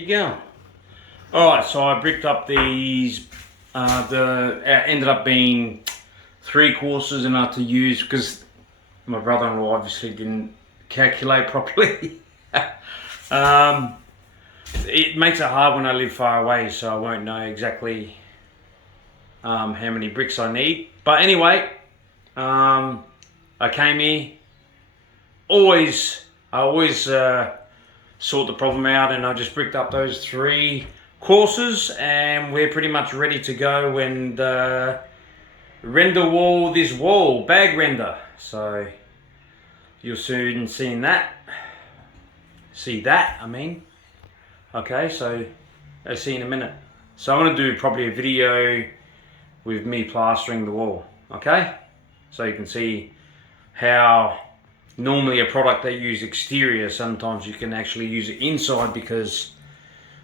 you go. Alright, so I bricked up these, ended up being 3 courses enough to use because my brother-in-law obviously didn't calculate properly. It makes it hard when I live far away, so I won't know exactly how many bricks I need. But anyway, I came here. I always sort the problem out, and I just bricked up those 3 courses, and we're pretty much ready to go and render this wall, bag render. So you'll soon see that. Okay, so I'll see you in a minute. So I'm going to do probably a video with me plastering the wall, okay? So you can see how normally a product they use exterior, sometimes you can actually use it inside, because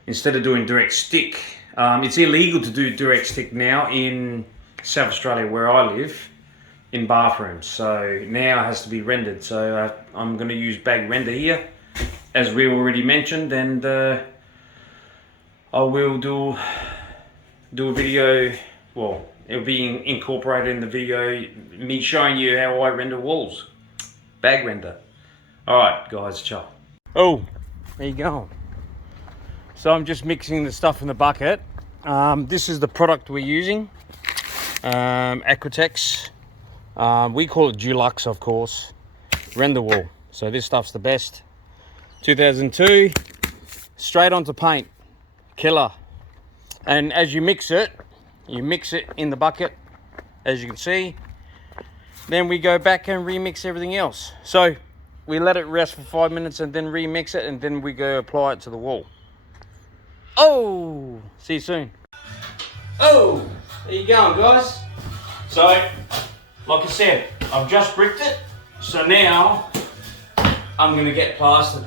instead of doing direct stick, it's illegal to do direct stick now in South Australia where I live, in bathrooms. So now it has to be rendered. So I'm going to use bag render here, as we already mentioned, and I will do a video. Well, it'll be incorporated in the video, me showing you how I render walls, bag render. All right, guys, ciao. Oh, there you go. So I'm just mixing the stuff in the bucket. This is the product we're using, Aquatex. We call it Dulux, of course, render wall. So this stuff's the best. 2002, straight onto paint, killer. And as you mix it in the bucket, as you can see. Then we go back and remix everything else. So we let it rest for 5 minutes and then remix it, and then we go apply it to the wall. Oh, see you soon. Oh, there you go, guys. So, like I said, I've just bricked it. So now I'm gonna get plastered.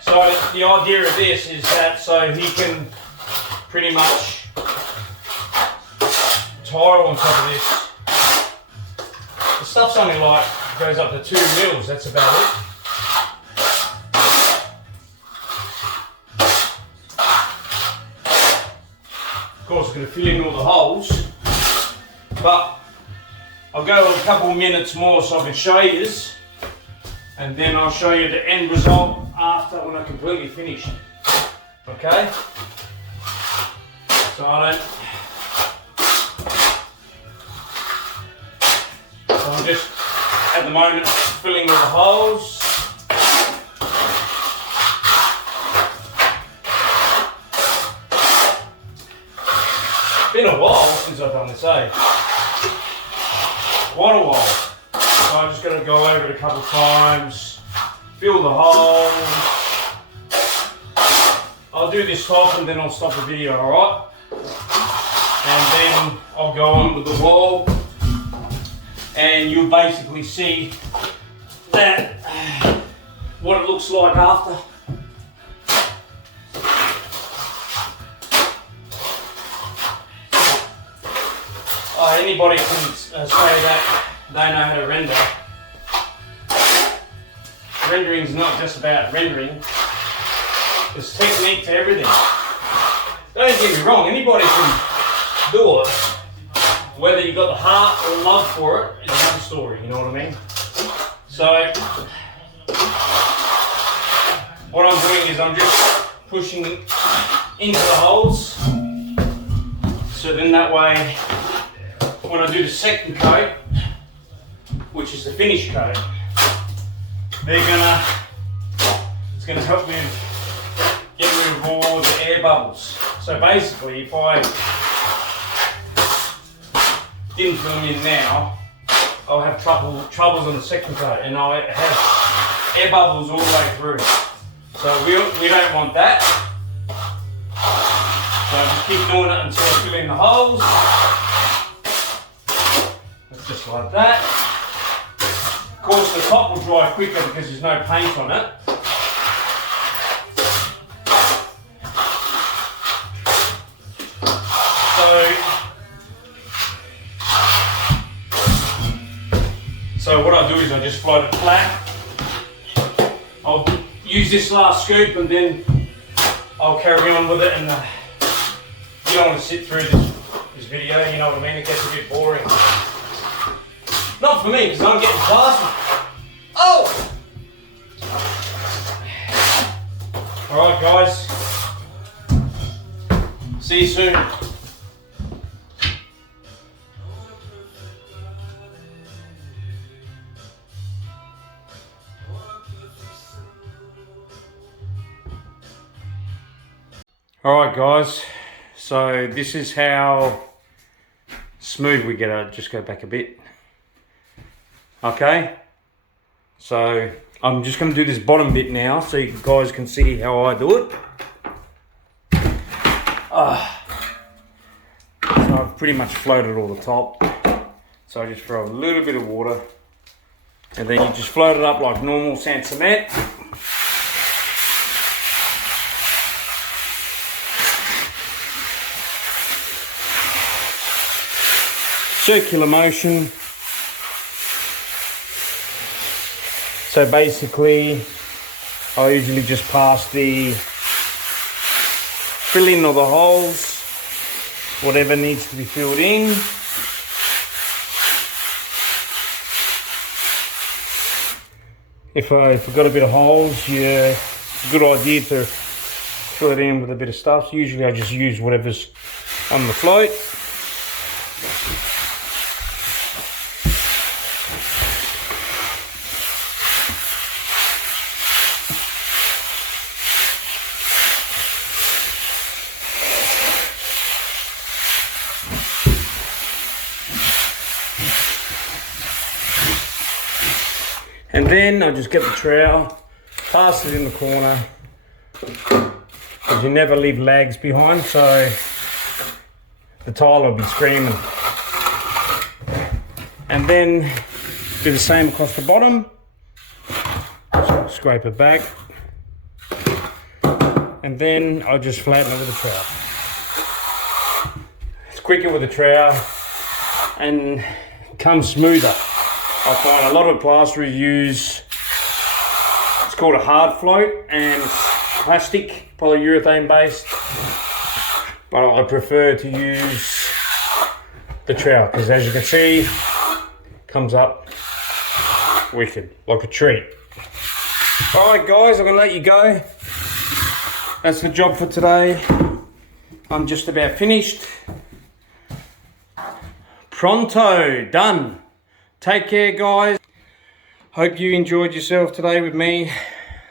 So the idea of this is that so he can pretty much tile on top of this. The stuff's only like, goes up to 2 mils, that's about it. Of course, I'm going to fill in all the holes, but I'll go a couple of minutes more so I can show you this, and then I'll show you the end result after, when I completely finish. Okay? So I'm just, at the moment, filling all the holes. It's been a while since I've done this, eh? Quite a while. So I'm just going to go over it a couple of times, fill the holes. I'll do this top and then I'll stop the video, alright? And then I'll go on with the wall, and you'll basically see that what it looks like after. Anybody can say that they know how to render. Rendering is not just about rendering. There's technique to everything. Don't get me wrong, anybody can do it. Whether you've got the heart or love for it is another story, you know what I mean? So, what I'm doing is I'm just pushing into the holes. So then that way, when I do the second coat, which is the finish coat, it's gonna help me get rid of all the air bubbles. So basically, if I didn't fill them in now, I'll have troubles on the second coat, and I'll have air bubbles all the way through. So we don't want that. So I just keep doing it until I fill in the holes. Just like that. Of course, the top will dry quicker because there's no paint on it. So what I do is I just float it flat, use this last scoop and then I'll carry on with it, and you don't want to sit through this video, you know what I mean? It gets a bit boring. Not for me, because I'm getting plastered. Oh! Alright guys, see you soon. Alright guys, so this is how smooth we get it. Just go back a bit. Okay, so I'm just going to do this bottom bit now so you guys can see how I do it. So I've pretty much floated all the top. So I just throw a little bit of water and then you just float it up like normal sand cement. Circular motion. So basically, I usually just pass the fill in of the holes, whatever needs to be filled in. If I've got a bit of holes, yeah, it's a good idea to fill it in with a bit of stuff. So usually I just use whatever's on the float. And then I just get the trowel, pass it in the corner, because you never leave lags behind, so the tile will be screaming. And then do the same across the bottom, so scrape it back, and then I'll just flatten it with a trowel. It's quicker with a trowel and comes smoother. I find a lot of plasterers use, it's called a hard float, and it's plastic, polyurethane based, but I prefer to use the trowel because, as you can see, it comes up wicked, like a treat. Alright guys, I'm going to let you go. That's the job for today. I'm just about finished. Pronto, done. Take care guys. Hope you enjoyed yourself today with me.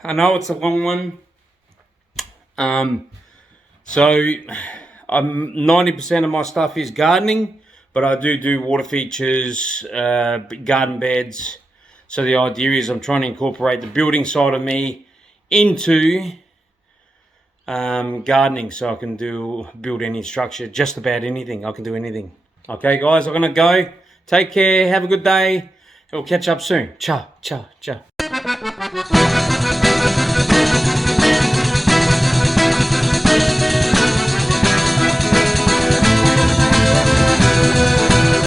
I know it's a long one. So 90% of my stuff is gardening, but I do water features, garden beds. So the idea is I'm trying to incorporate the building side of me into gardening, so I can build any structure, just about anything. I can do anything. Okay guys, I'm gonna go. Take care, have a good day, and we'll catch up soon. Ciao, ciao, ciao.